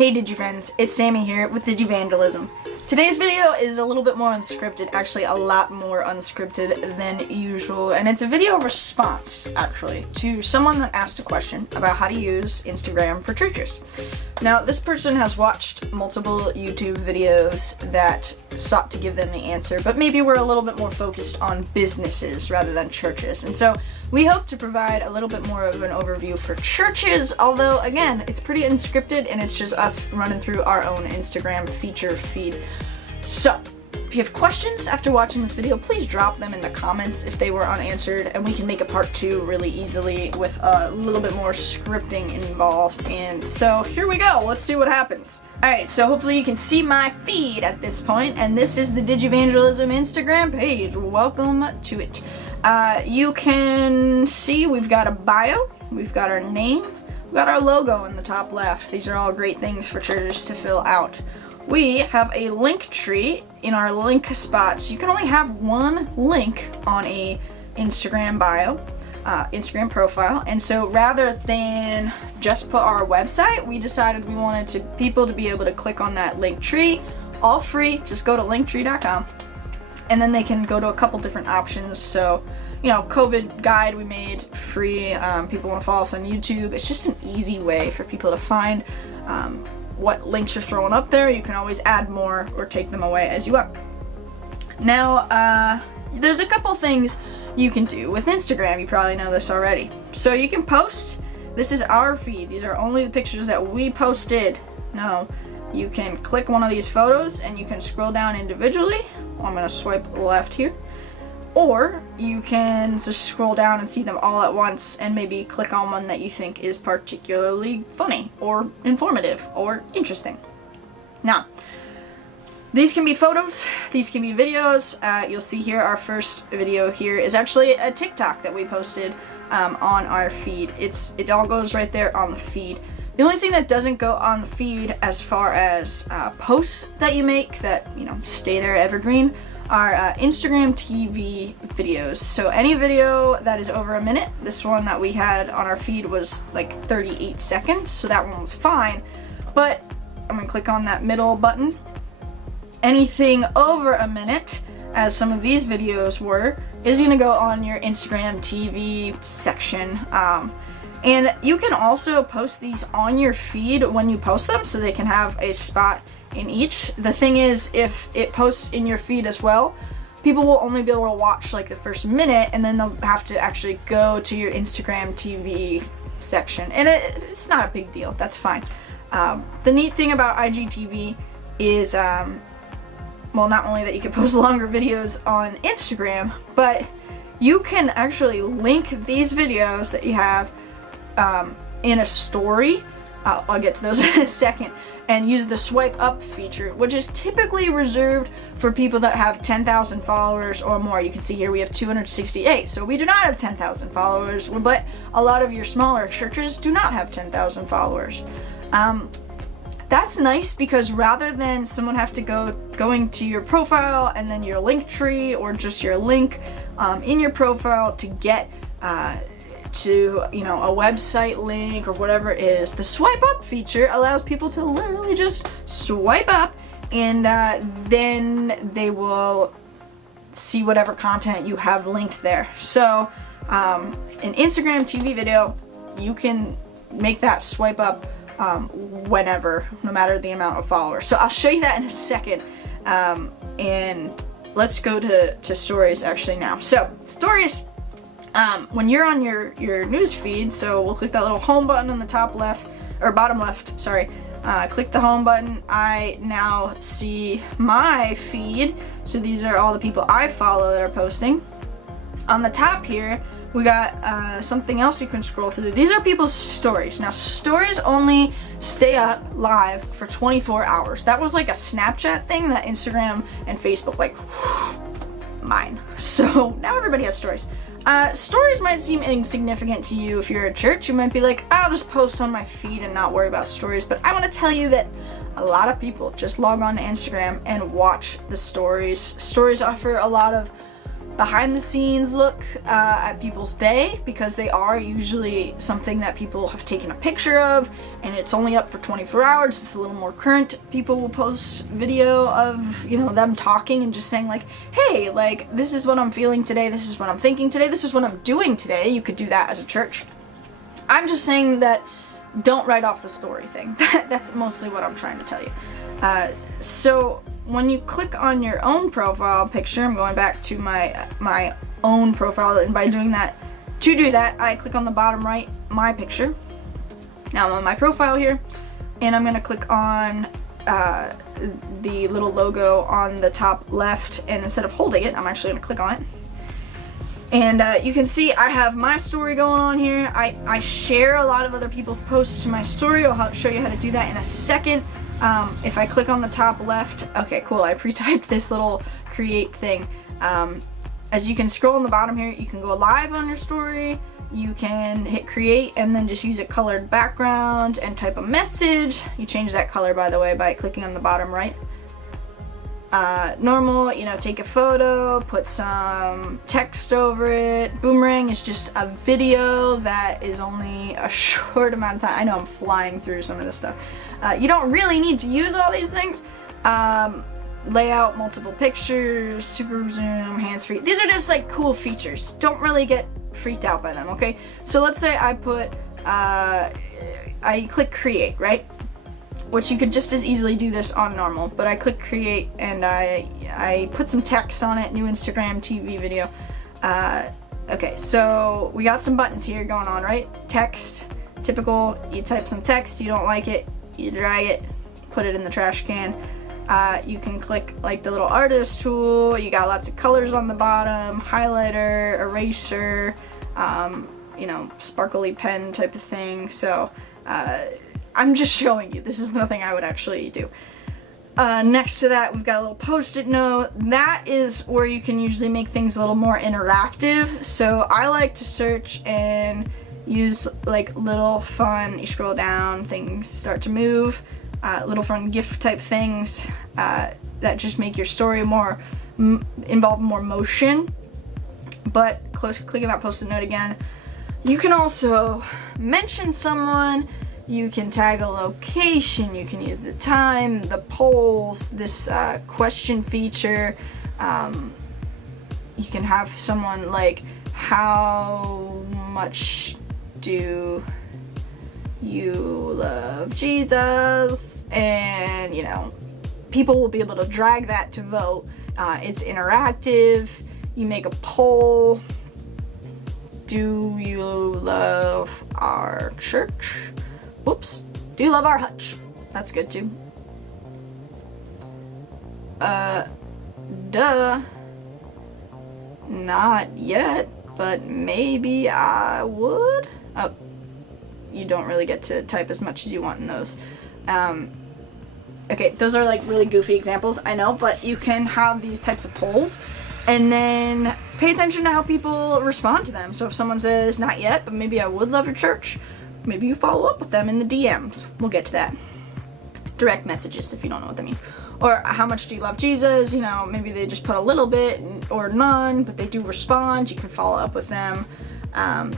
Hey DigiFriends, it's Sammy here with Digivangelism. Today's video is a little bit more unscripted, actually a lot more unscripted than usual, and it's a video response, actually, to someone that asked a question about how to use Instagram for churches. Now, this person has watched multiple YouTube videos that sought to give them the answer, but maybe we're a little bit more focused on businesses rather than churches, and so we hope to provide a little bit more of an overview for churches, although, again, it's pretty unscripted and it's just us running through our own Instagram feature feed. So, if you have questions after watching this video, please drop them in the comments if they were unanswered, and we can make a part 2 really easily with a little bit more scripting involved. And so, here we go. Let's see what happens. Alright, so hopefully you can see my feed at this point, and this is the Digivangelism Instagram page. Welcome to it. You can see we've got a bio, we've got our name, we've got our logo in the top left. These are all great things for churches to fill out. We have a link tree in our link spots. You can only have one link on a Instagram bio, Instagram profile, and so rather than just put our website, we decided we wanted people to be able to click on that link tree, all free. Just go to linktree.com. And then they can go to a couple different options. So, you know, COVID guide we made free. People want to follow us on YouTube. It's just an easy way for people to find what links are throwing up there. You can always add more or take them away as you want. Now, there's a couple things you can do with Instagram. You probably know this already. So you can post. This is our feed. These are only the pictures that we posted. No. You can click one of these photos and you can scroll down individually. I'm going to swipe left here. Or you can just scroll down and see them all at once and maybe click on one that you think is particularly funny or informative or interesting. Now, these can be photos, these can be videos. You'll see here our first video here is actually a TikTok that we posted on our feed. It all goes right there on the feed. The only thing that doesn't go on the feed as far as posts that you make that, you know, stay there evergreen are Instagram TV videos. So any video that is over a minute, this one that we had on our feed was like 38 seconds, so that one was fine. But I'm gonna click on that middle button. Anything over a minute, as some of these videos were, is gonna go on your Instagram TV section. And you can also post these on your feed when you post them, so they can have a spot in each. The thing is, if it posts in your feed as well, people will only be able to watch like the first minute, and then they'll have to actually go to your Instagram TV section. And it's not a big deal, that's fine. The neat thing about IGTV is, well, not only that you can post longer videos on Instagram, but you can actually link these videos that you have in a story. I'll get to those in a second, and use the swipe up feature, which is typically reserved for people that have 10,000 followers or more. You can see here we have 268, so we do not have 10,000 followers, but a lot of your smaller churches do not have 10,000 followers. That's nice because rather than someone have to going to your profile and then your link tree or just your link in your profile to get to, you know, a website link or whatever it is, the swipe up feature allows people to literally just swipe up, and then they will see whatever content you have linked there. So an Instagram TV video, you can make that swipe up whenever, no matter the amount of followers. So I'll show you that in a second, and let's go to stories actually now. So stories, when you're on your news feed, so we'll click that little home button on the top left, or bottom left, sorry. Click the home button. I now see my feed. So these are all the people I follow that are posting. On the top here, we got something else you can scroll through. These are people's stories. Now, stories only stay up live for 24 hours. That was like a Snapchat thing that Instagram and Facebook, like, mine. So now everybody has stories. Stories might seem insignificant to you if you're a church. You might be like, I'll just post on my feed and not worry about stories. But I want to tell you that a lot of people just log on to Instagram and watch the stories. Stories offer a lot of behind the scenes look at people's day, because they are usually something that people have taken a picture of and it's only up for 24 hours. It's a little more current. People will post video of, you know, them talking and just saying like, hey, like, this is what I'm feeling today, this is what I'm thinking today, this is what I'm doing today. You could do that as a church. I'm just saying that don't write off the story thing. That's mostly what I'm trying to tell you. So when you click on your own profile picture, I'm going back to my own profile, and by doing that, to do that, I click on the bottom right, my picture. Now I'm on my profile here, and I'm gonna click on the little logo on the top left, and instead of holding it, I'm actually gonna click on it. And you can see I have my story going on here. I share a lot of other people's posts to my story. I'll show you how to do that in a second. If I click on the top left, okay, cool, I pre-typed this little create thing. As you can scroll on the bottom here, you can go live on your story, you can hit create and then just use a colored background and type a message. You change that color, by the way, by clicking on the bottom right. Normal, you know, take a photo, put some text over it. Boomerang is just a video that is only a short amount of time. I know I'm flying through some of this stuff. You don't really need to use all these things. Layout, multiple pictures, super zoom, hands-free. These are just like cool features. Don't really get freaked out by them, okay? So let's say I put, I click create, right? Which you could just as easily do this on normal, but I click create and I put some text on it, new Instagram TV video. Okay, so we got some buttons here going on, right? Text, typical, you type some text, you don't like it, you drag it, put it in the trash can. You can click like the little artist tool, you got lots of colors on the bottom, highlighter, eraser, you know, sparkly pen type of thing. So I'm just showing you, this is nothing I would actually do. Next to that, we've got a little post-it note. That is where you can usually make things a little more interactive. So I like to search and use like little fun, you scroll down, things start to move, little fun GIF type things that just make your story more, involve more motion. But clicking that post-it note again, you can also mention someone, you can tag a location, you can use the time, the polls, this question feature. You can have someone like, how much do you love Jesus? And, you know, people will be able to drag that to vote. It's interactive. You make a poll. Do you love our church? Whoops. Do you love our hutch? That's good too. Duh. Not yet, but maybe I would. Oh, you don't really get to type as much as you want in those. Okay, those are like really goofy examples, I know, but you can have these types of polls and then pay attention to how people respond to them. So if someone says, not yet, but maybe I would love your church, maybe you follow up with them in the DMs. We'll get to that. Direct messages, if you don't know what that means. Or how much do you love Jesus? You know, maybe they just put a little bit or none, but they do respond. You can follow up with them.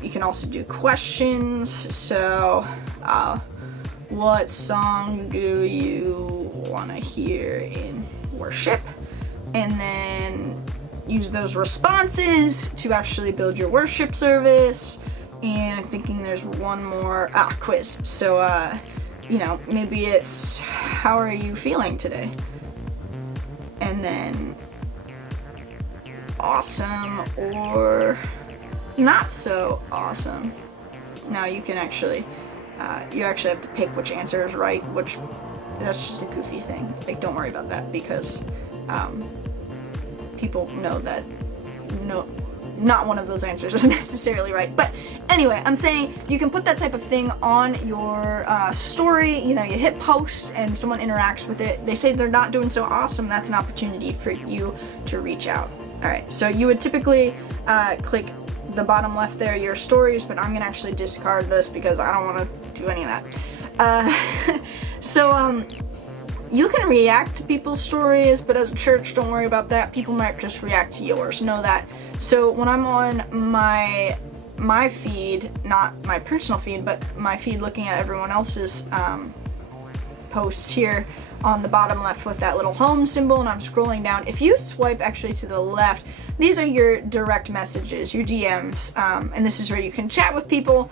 You can also do questions. So, what song do you want to hear in worship? And then use those responses to actually build your worship service. And I'm thinking there's one more, quiz. So, you know, maybe it's, how are you feeling today? And then, awesome or not so awesome. Now you can actually, you actually have to pick which answer is right, which, that's just a goofy thing. Like, don't worry about that because, people know that, no, not one of those answers is necessarily right. But anyway, I'm saying you can put that type of thing on your story. You know, you hit post and someone interacts with it. They say they're not doing so awesome. That's an opportunity for you to reach out. All right, so you would typically click the bottom left there, your stories, but I'm gonna actually discard this because I don't want to do any of that. So You can react to people's stories, but as a church, don't worry about that. People might just react to yours, know that. So when I'm on my feed, not my personal feed, but my feed looking at everyone else's posts here on the bottom left with that little home symbol, and I'm scrolling down. If you swipe actually to the left, these are your direct messages, your DMs, and this is where you can chat with people,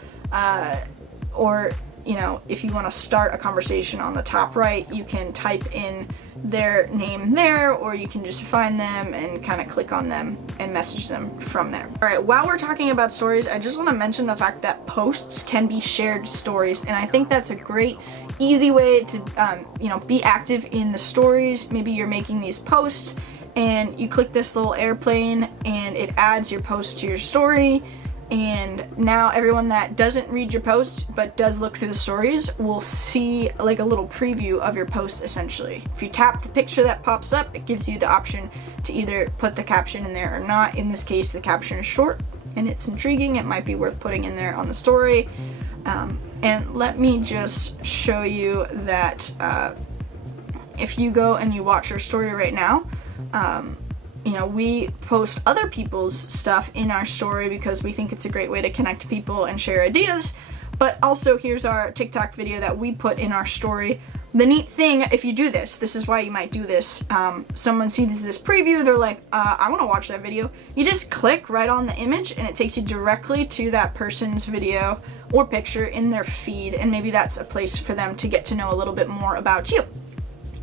or you know, if you want to start a conversation on the top right, you can type in their name there, or you can just find them and kind of click on them and message them from there. All right, while we're talking about stories, I just want to mention the fact that posts can be shared stories, and I think that's a great, easy way to, you know, be active in the stories. Maybe you're making these posts and you click this little airplane and it adds your post to your story. And now everyone that doesn't read your post but does look through the stories will see like a little preview of your post essentially. If you tap the picture that pops up, it gives you the option to either put the caption in there or not. In this case, the caption is short and it's intriguing. It might be worth putting in there on the story. And let me just show you that if you go and you watch our story right now, you know, we post other people's stuff in our story because we think it's a great way to connect people and share ideas. But also here's our TikTok video that we put in our story. The neat thing, if you do this, this is why you might do this. Someone sees this preview, they're like, I want to watch that video. You just click right on the image and it takes you directly to that person's video or picture in their feed. And maybe that's a place for them to get to know a little bit more about you.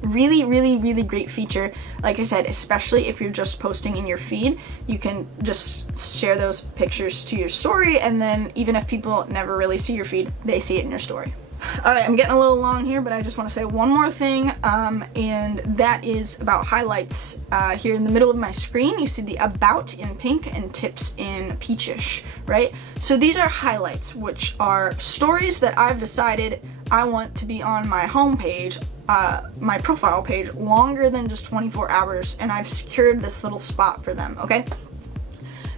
Really, really, really great feature. Like I said, especially if you're just posting in your feed, you can just share those pictures to your story, and then even if people never really see your feed, they see it in your story. Alright, I'm getting a little long here, but I just want to say one more thing, and that is about highlights. Here in the middle of my screen, you see the About in pink and Tips in peachish, right? So these are highlights, which are stories that I've decided I want to be on my homepage, my profile page, longer than just 24 hours, and I've secured this little spot for them, okay?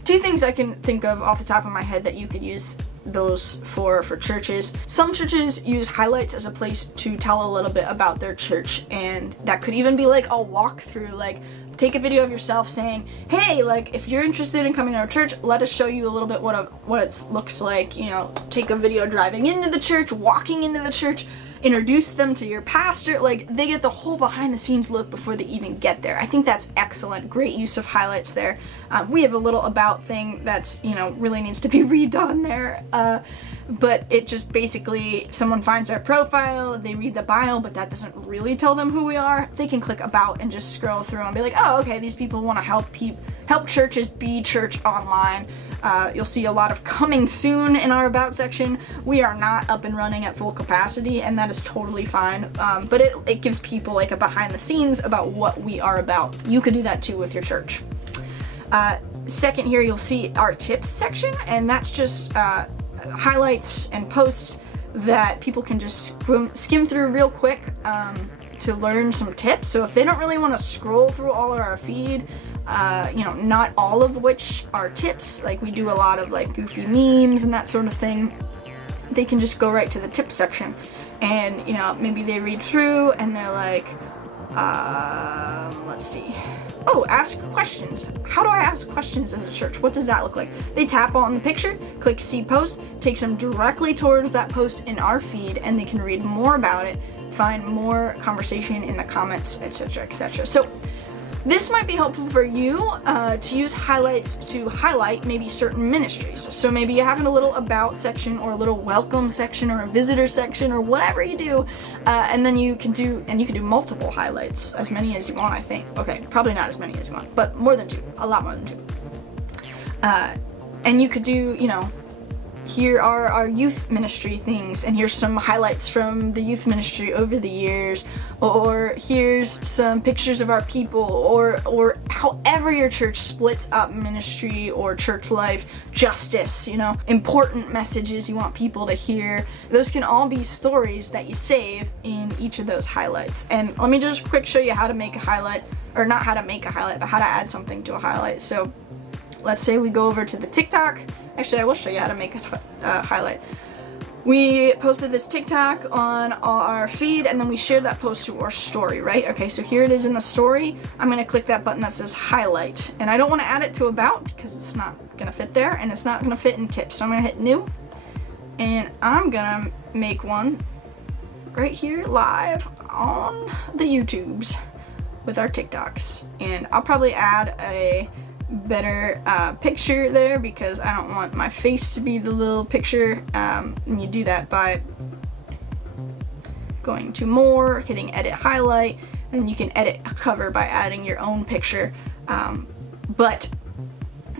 Two things I can think of off the top of my head that you could use those for churches. Some churches use highlights as a place to tell a little bit about their church, and that could even be like a walkthrough, like take a video of yourself saying, hey, like if you're interested in coming to our church, let us show you a little bit what it looks like. You know, take a video driving into the church, walking into the church, introduce them to your pastor. Like they get the whole behind the scenes look before they even get there. I think that's excellent. Great use of highlights there. We have a little about thing that's, you know, really needs to be redone there. But it just basically, someone finds our profile, they read the bio, but that doesn't really tell them who we are. They can click about and just scroll through and be like, oh, okay, these people want to help churches be church online. You'll see a lot of coming soon in our about section. We are not up and running at full capacity, and that is totally fine. But it gives people like a behind the scenes about what we are about. You could do that too with your church. Second here, you'll see our tips section, and that's just highlights and posts that people can just skim through real quick to learn some tips. So if they don't really want to scroll through all of our feed, you know, not all of which are tips, like we do a lot of like goofy memes and that sort of thing, they can just go right to the tips section, and you know, maybe they read through and they're like, let's see. Oh, ask questions. How do I ask questions as a church? What does that look like? They tap on the picture, click see post, takes them directly towards that post in our feed, and they can read more about it, find more conversation in the comments, etc., etc. So this might be helpful for you to use highlights to highlight maybe certain ministries. So maybe you have a little about section or a little welcome section or a visitor section or whatever you do, and then you can do multiple highlights, as many as you want, I think. Okay, probably not as many as you want, but more than two, a lot more than two. And you could do, you know, here are our youth ministry things, and here's some highlights from the youth ministry over the years, or here's some pictures of our people, or however your church splits up ministry or church life, justice, you know, important messages you want people to hear. Those can all be stories that you save in each of those highlights. And let me just quick show you how to make a highlight, or not how to make a highlight, but how to add something to a highlight. So let's say we go over to the TikTok. Actually, I will show you how to make a highlight. we posted this TikTok on our feed, and then we shared that post to our story, right? Okay, so here it is in the story. I'm gonna click that button that says highlight, and I don't want to add it to about because it's not gonna fit there, and it's not gonna fit in tips. So I'm gonna hit new, and I'm gonna make one right here live on the YouTubes with our TikToks, and I'll probably add a better picture there because I don't want my face to be the little picture, and you do that by going to more, hitting edit highlight, and you can edit a cover by adding your own picture, but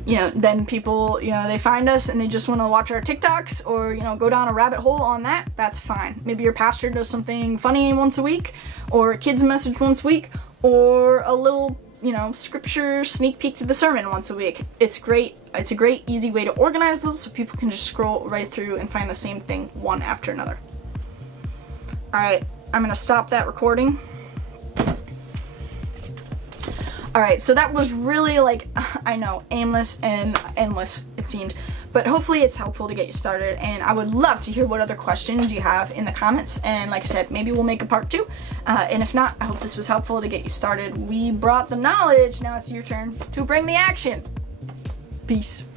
you know, then people, you know, they find us and they just want to watch our TikToks or, you know, go down a rabbit hole on that. That's fine. Maybe your pastor does something funny once a week, or a kid's message once a week, or a little, you know, scripture sneak peek to the sermon once a week. It's great. It's a great, easy way to organize those so people can just scroll right through and find the same thing one after another. All right, I'm gonna stop that recording. Alright, so that was really, like, I know, aimless and endless, it seemed. But hopefully it's helpful to get you started, and I would love to hear what other questions you have in the comments. And like I said, maybe we'll make a part 2. And if not, I hope this was helpful to get you started. We brought the knowledge, now it's your turn to bring the action. Peace.